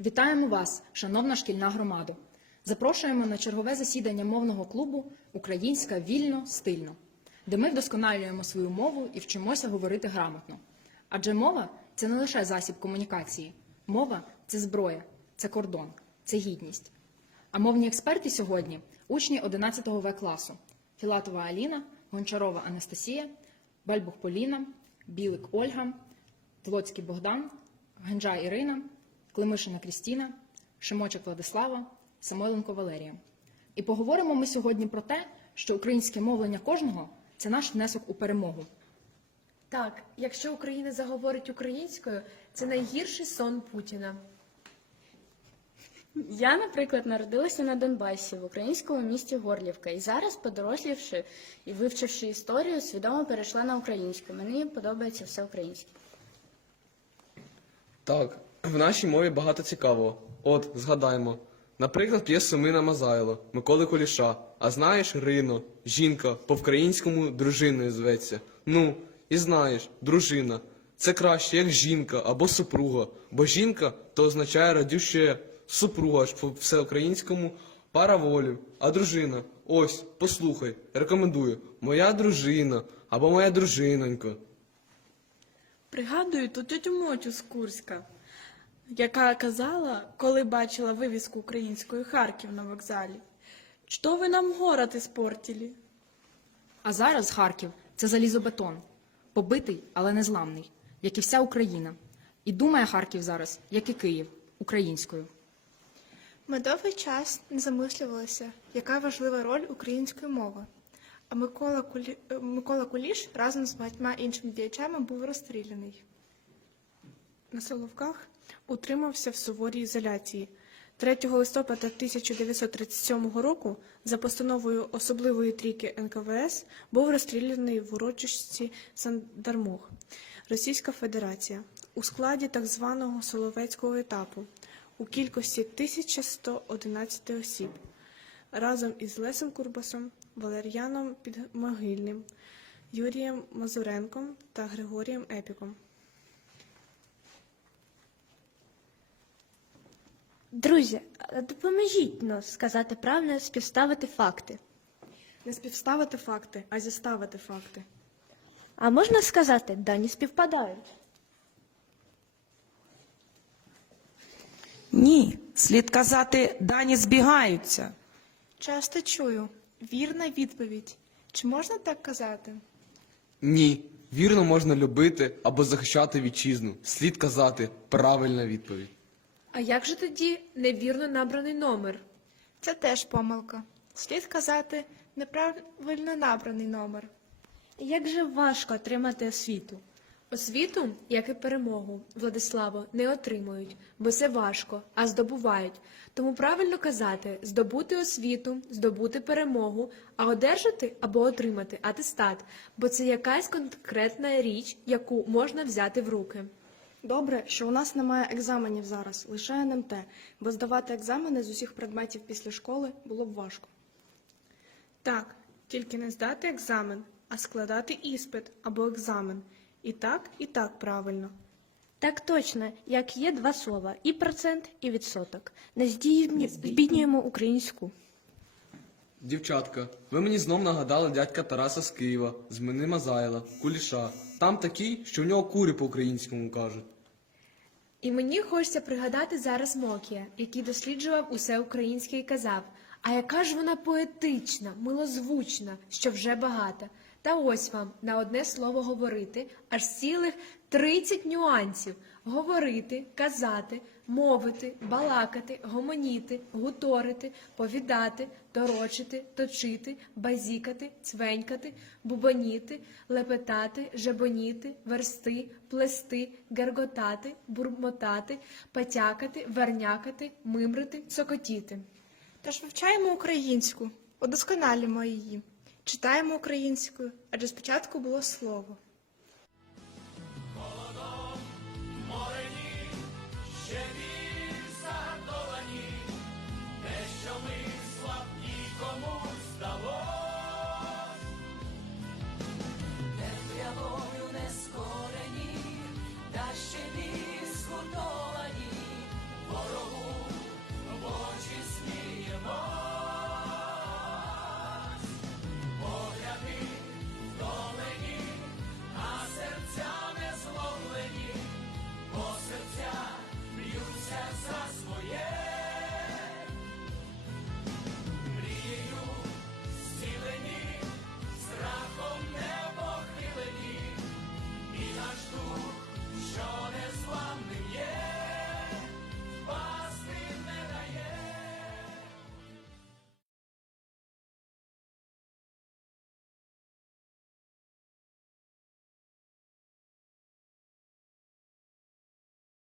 Вітаємо вас, шановна шкільна громада. Запрошуємо на чергове засідання мовного клубу Українська вільно, стильно, де ми вдосконалюємо свою мову і вчимося говорити грамотно. Адже мова це не лише засіб комунікації, мова це зброя, це кордон, це гідність. А мовні експерти сьогодні учні 11 В класу Філатова Аліна, Гончарова Анастасія, Бальбух Поліна, Білик Ольга, Тлоцький Богдан, Генджа Ірина, Климишина Крістіна, Шимочок Владислава, Самойленко Валерія. І поговоримо ми сьогодні про те, що українське мовлення кожного це наш внесок у перемогу. Так, якщо Україна заговорить українською, це найгірший сон Путіна. Я, наприклад, народилася на Донбасі в українському місті Горлівка, і зараз, подорослівши і вивчивши історію, свідомо перейшла на українську. Мені подобається все українське. Так, в нашій мові багато цікавого. От, згадаємо. Наприклад, п'єсу Мина Мазайло, Миколи Куліша. А знаєш, Рино, жінка, по-українському дружиною зветься. Ну, і знаєш, дружина. Це краще, як жінка або супруга. Бо жінка то означає радюще супруга ж по всеукраїнському пара волю. А дружина, ось, послухай, рекомендую, моя дружина або моя дружинонька. Пригадую ту тетю Мотю з Курська, яка казала, коли бачила вивіску української Харків на вокзалі. Що ви нам город іспортили? А зараз Харків це залізобетон, побитий, але не зламний, як і вся Україна. І думає Харків зараз, як і Київ, українською. Ми довгий час не замислювалися, яка важлива роль української мови. А Микола, Кулі... Микола Куліш разом з багатьма іншими діячами був розстріляний. На Соловках утримався в суворій ізоляції. 3 листопада 1937 року за постановою особливої трійки НКВС був розстріляний в урочищі Сандармух, Російська Федерація, у складі так званого Соловецького етапу у кількості 1111 осіб, разом із Лесем Курбасом, Валер'яном Підмогильним, Юрієм Мазуренком та Григорієм Епіком. Друзі, допоможіть ну, сказати правильно, співставити факти. Не співставити факти, а зіставити факти. А можна сказати, дані співпадають. Ні, слід казати, дані збігаються. Часто чую вірна відповідь. Чи можна так казати? Ні, вірно можна любити або захищати вітчизну. Слід казати правильна відповідь. А як же тоді невірно набраний номер? Це теж помилка. Слід казати неправильно набраний номер. Як же важко отримати освіту? Освіту, як і перемогу, Владиславо, не отримують, бо це важко, а здобувають. Тому правильно казати здобути освіту, здобути перемогу, а одержати або отримати атестат, бо це якась конкретна річ, яку можна взяти в руки. Добре, що у нас немає екзаменів зараз, лише НМТ, бо здавати екзамени з усіх предметів після школи було б важко. Так, тільки не здати екзамен, а складати іспит або екзамен. І так, і так правильно. Так точно, як є два слова і процент, і відсоток. Не здійснюємо- збіднюємо українську. Дівчатка, ви мені знов нагадали дядька Тараса з Києва, з Мини Мазайла, Куліша. Там такий, що в нього курі по-українському кажуть. І мені хочеться пригадати зараз Мокія, який досліджував усе українське і казав, а яка ж вона поетична, милозвучна, що вже багата. Та ось вам на одне слово говорити аж цілих 30 нюансів говорити, казати, мовити, балакати, гомоніти, гуторити, повідати, торочити, точити, базікати, цвенькати, бубоніти, лепетати, жебоніти, версти, плести, герготати, бурмотати, патякати, вернякати, мимрити, цокотіти. Тож вивчаємо українську, удосконалюємо її, читаємо українською, адже спочатку було слово. морені ще.